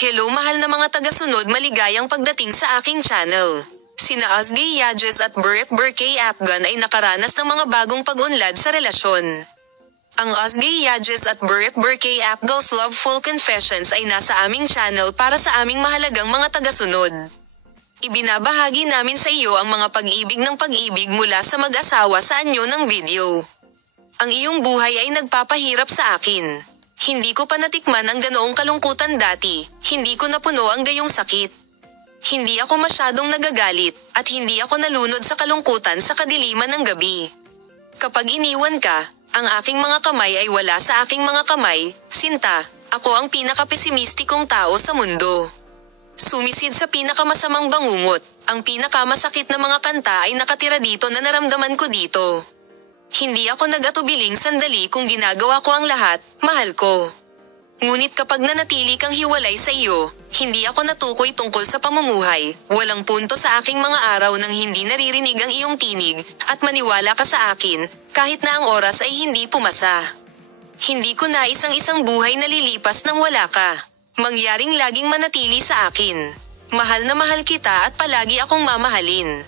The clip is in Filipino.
Hello mahal na mga taga-sunod, maligayang pagdating sa aking channel. Sina Osgay Yadges at Burek Burkay Apgan ay nakaranas ng mga bagong pag-unlad sa relasyon. Ang Osgay Yadges at Burek Burkay Apgals Loveful Confessions ay nasa aming channel para sa aming mahalagang mga taga-sunod. Ibinabahagi namin sa iyo ang mga pag-ibig ng pag-ibig mula sa mag-asawa sa anyo ng video. Ang iyong buhay ay nagpapahirap sa akin. Hindi ko pa natikman ang ganoong kalungkutan dati, hindi ko napuno ang gayong sakit. Hindi ako masyadong nagagalit, at hindi ako nalunod sa kalungkutan sa kadiliman ng gabi. Kapag iniwan ka, ang aking mga kamay ay wala sa aking mga kamay, Sinta, ako ang pinaka-pesimistikong tao sa mundo. Sumisid sa pinakamasamang bangungot, ang pinakamasakit na mga kanta ay nakatira dito na naramdaman ko dito. Hindi ako nag-atubiling sandali kung ginagawa ko ang lahat, mahal ko. Ngunit kapag nanatili kang hiwalay sa iyo, hindi ako natukoy tungkol sa pamumuhay, walang punto sa aking mga araw nang hindi naririnig ang iyong tinig, at maniwala ka sa akin, kahit na ang oras ay hindi pumasa. Hindi ko nais ang isang buhay na lilipas nang wala ka. Mangyaring laging manatili sa akin. Mahal na mahal kita at palagi akong mamahalin.